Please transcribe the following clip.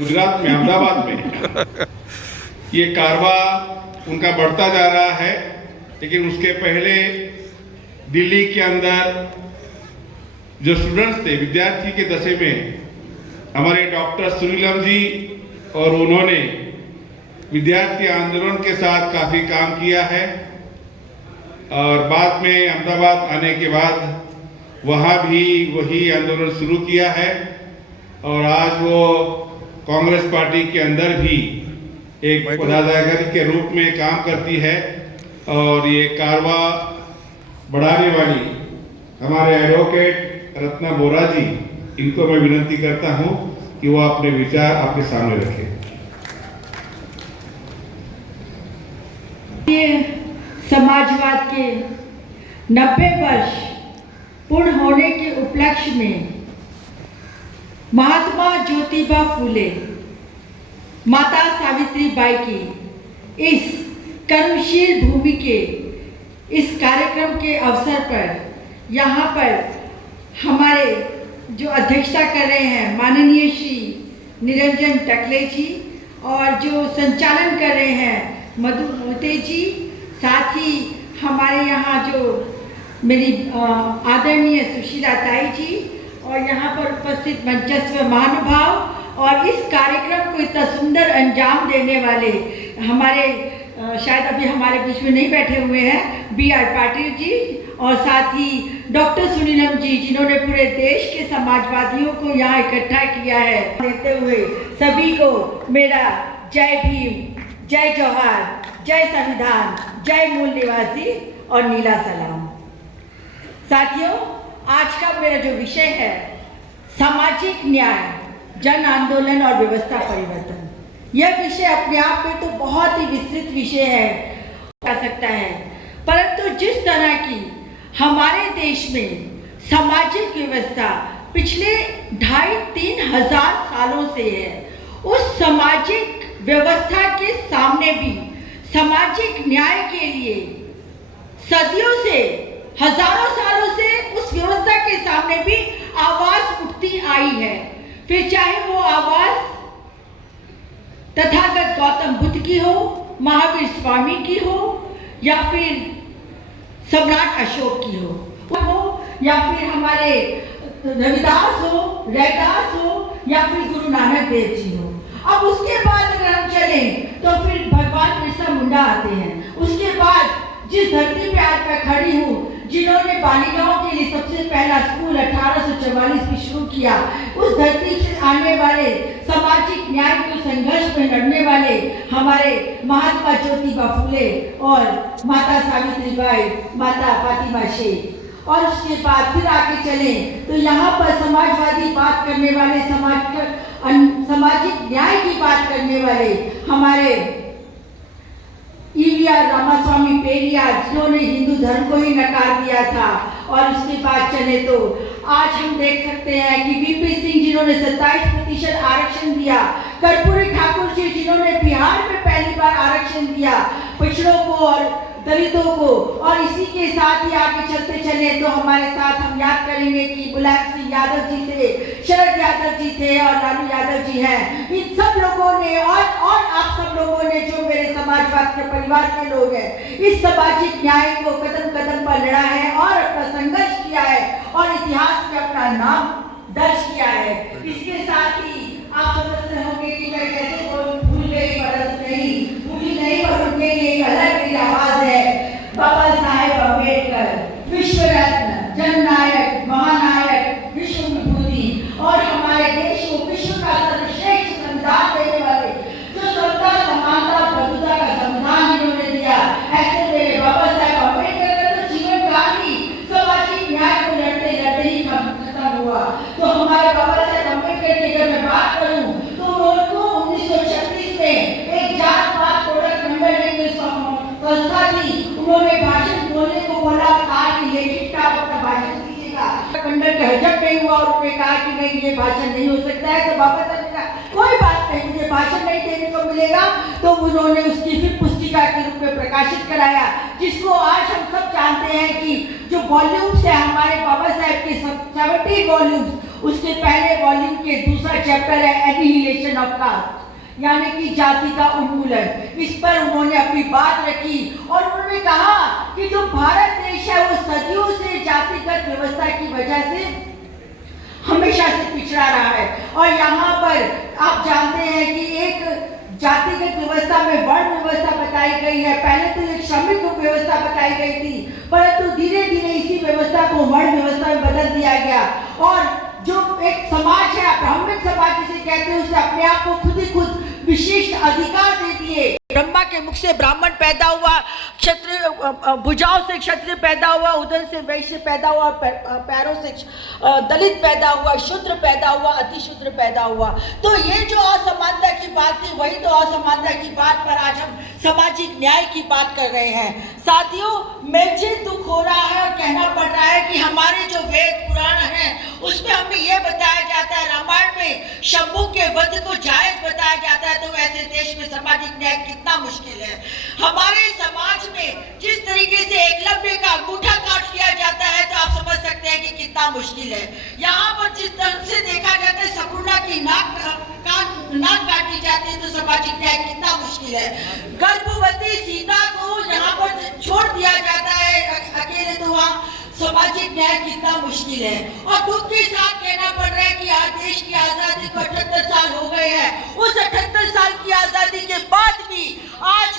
गुजरात में अहमदाबाद में ये कारवा उनका बढ़ता जा रहा है, लेकिन उसके पहले दिल्ली के अंदर जो स्टूडेंट्स थे, विद्यार्थी के दशे में हमारे डॉक्टर सुनीलम जी और उन्होंने विद्यार्थी आंदोलन के साथ काफ़ी काम किया है और बाद में अहमदाबाद आने के बाद वहाँ भी वही आंदोलन शुरू किया है और आज वो कांग्रेस पार्टी के अंदर भी एक पदाधिकारी के रूप में काम करती है। और ये कारवा बढ़ाने वाली हमारे एडवोकेट रत्ना बोरा जी, इनको मैं विनती करता हूं कि वो अपने विचार आपके सामने रखें। समाजवाद के 90 वर्ष पूर्ण होने के उपलक्ष्य में महात्मा ज्योतिबा फूले, माता सावित्रीबाई की इस कर्मशील भूमि के इस कार्यक्रम के अवसर पर यहाँ पर हमारे जो अध्यक्षता कर रहे हैं माननीय श्री निरंजन टकले जी और जो संचालन कर रहे हैं मधु मोते जी, साथ ही हमारे यहाँ जो मेरी आदरणीय सुशीला ताई जी और यहाँ पर उपस्थित मंचस्व महानुभाव और इस कार्यक्रम को इतना सुंदर अंजाम देने वाले हमारे शायद अभी हमारे बीच में नहीं बैठे हुए हैं B.R. पाटिल जी और साथ ही डॉक्टर सुनीलम जी, जिन्होंने पूरे देश के समाजवादियों को यहाँ इकट्ठा किया है। देते हुए सभी को मेरा जय भीम, जय जवाहर, जय संविधान, जय मूल निवासी और नीला सलाम। साथियों, आज का मेरा जो विषय है सामाजिक न्याय, जन आंदोलन और व्यवस्था परिवर्तन, यह विषय अपने आप में तो बहुत ही विस्तृत विषय है कह सकता है, परंतु जिस तरह की हमारे देश में सामाजिक व्यवस्था पिछले 2,500-3 हजार सालों से है, उस सामाजिक व्यवस्था के सामने भी सामाजिक न्याय के लिए सदियों से, हजारों सालों से उस व्यवस्था के सामने भी आवाज उठती आई है। फिर चाहे वो आवाज तथागत गौतम बुद्ध की हो, महावीर स्वामी की हो या फिर सम्राट अशोक की हो या फिर हमारे रविदास हो, रैदास हो या फिर गुरु नानक देव जी हो। अब उसके बाद अगर हम चलें तो फिर भगवान बिरसा मुंडा आते हैं। उसके बाद जिस धरती पे आज मैं खड़ी हूँ, जिन्होंने बालिकाओं के लिए सबसे पहला स्कूल 1844 में शुरू किया, उस धरती से आने वाले सामाजिक न्याय के संघर्ष में लड़ने वाले हमारे महात्मा ज्योतिबा फूले और माता सावित्रीबाई, माता फातिमा शेख। और उसके बाद फिर आगे चले तो यहाँ पर समाजवादी बात करने वाले, सामाजिक न्याय की बात करने वाले हमारे ईवीआर रामास्वामी पेरियार, जिन्होंने हिंदू धर्म को ही नकार दिया था। और उसके बाद चले तो आज हम देख सकते हैं कि वीपी सिंह, जिन्होंने 27% आरक्षण दिया, कर्पूरी ठाकुर जी, जिन्होंने बिहार में पहली बार आरक्षण दिया पिछड़ों को और दलितों को। और इसी के साथ ही आगे चलते चले तो हमारे साथ हम याद करेंगे कि मुलायम सिंह यादव जी थे, शरद यादव जी थे और लालू यादव जी हैं। इन सब लोगों ने और आप सब लोगों ने, जो मेरे समाजवाद के परिवार के लोग हैं, इस सामाजिक न्याय को कदम कदम पर लड़ा है और अपना संघर्ष किया है और इतिहास में अपना नाम दर्ज किया है। इसके साथ ही आप समझते होंगे कि मैं कैसे भूल गई, परंतु नहीं भूली नहीं, पर उनके लिए एक अलग आवाज है। बाबा साहेब अम्बेडकर, विश्व रत्न, जननायक, महानायक, विश्व विभूति और हमारे देश को विश्व का सर्वश्रेष्ठ संविधान देने वाले, जो समता, समानता, बंधुता का संविधान जिन्होंने दिया, ऐसे मेरे बाबा साहेब अम्बेडकर का तो जीवन काल ही सामाजिक न्याय को लड़ते लड़ते ही खत्म हुआ। तो हमारे बाबा साहेब अम्बेडकर की अगर मैं बात करूं तो उनको 1936 में एक जात पात प्रोडक्ट मंडल ने संस्था थी, उन्होंने भाषण बोलने को बोला, कहा कि लेखित का अपना भाषण दीजिएगा। मंडल का हजम नहीं हुआ और उन्होंने कहा कि नहीं, ये भाषण नहीं हो सकता है। तो बाबा साहब ने कहा कोई बात नहीं, मुझे भाषण नहीं देने को मिलेगा। तो उन्होंने उसकी फिर पुस्तिका के रूप में प्रकाशित कराया, जिसको आज हम सब जानते हैं कि जो वॉल्यूम्स है हमारे बाबा साहब के 70 वॉल्यूम्स, उसके पहले वॉल्यूम के दूसरा चैप्टर है एनिहिलेशन ऑफ कास्ट, यानी कि जाति का उन्मूलन। इस पर उन्होंने अपनी बात रखी और उन्होंने कहा कि जो भारत देश है वो सदियों से जातिगत व्यवस्था की वजह से हमेशा से पिछड़ा रहा है। और यहाँ पर आप जानते हैं कि एक जातिगत व्यवस्था में वर्ण व्यवस्था बताई गई है। पहले तो एक श्रमिक व्यवस्था बताई गई थी, परंतु धीरे धीरे इसी व्यवस्था को वर्ण व्यवस्था में बदल दिया गया। और जो एक समाज है, ब्राह्मण समाज जिसे कहते हैं, उसे अपने आप को खुद ही खुद विशिष्ट अधिकार दे दिए। ब्रह्मा के मुख से ब्राह्मण पैदा हुआ, क्षत्रिय भुजाओं से क्षत्रिय पैदा हुआ, उदर से वैश्य पैदा हुआ, पैरों से दलित पैदा हुआ, शूद्र पैदा हुआ, अति शूद्र पैदा हुआ। तो ये जो असमानता की बात थी, वही तो असमानता की बात पर आज हम सामाजिक न्याय की बात कर रहे हैं। साथियों, मुझे दुख हो रहा है और कहना पड़ रहा है कि हमारे जो वेद पुराण हैं उसमें हमें यह बताया जाता है, रामायण में शंभू के वध को जायज बताया जाता है, तो ऐसे देश में सामाजिक न्याय कितना मुश्किल है। हमारे समाज में जिस तरीके से एकलव्य का अंगूठा काट लिया जाता है, तो आप समझ सकते हैं कि कितना मुश्किल है। यहाँ पर जिस तरह से देखा जाता है सकुंडा की नाक काटी जाती है, तो सामाजिक न्याय कितना मुश्किल है। गर्भवती सीता को यहाँ पर छोड़ दिया जाता है अकेले, तो वहाँ सामाजिक न्याय कितना मुश्किल है। और दुख के साथ कहना पड़ रहा है कि आज देश की आजादी को 78 साल हो गए हैं। उस 78 साल की आजादी के बाद भी आज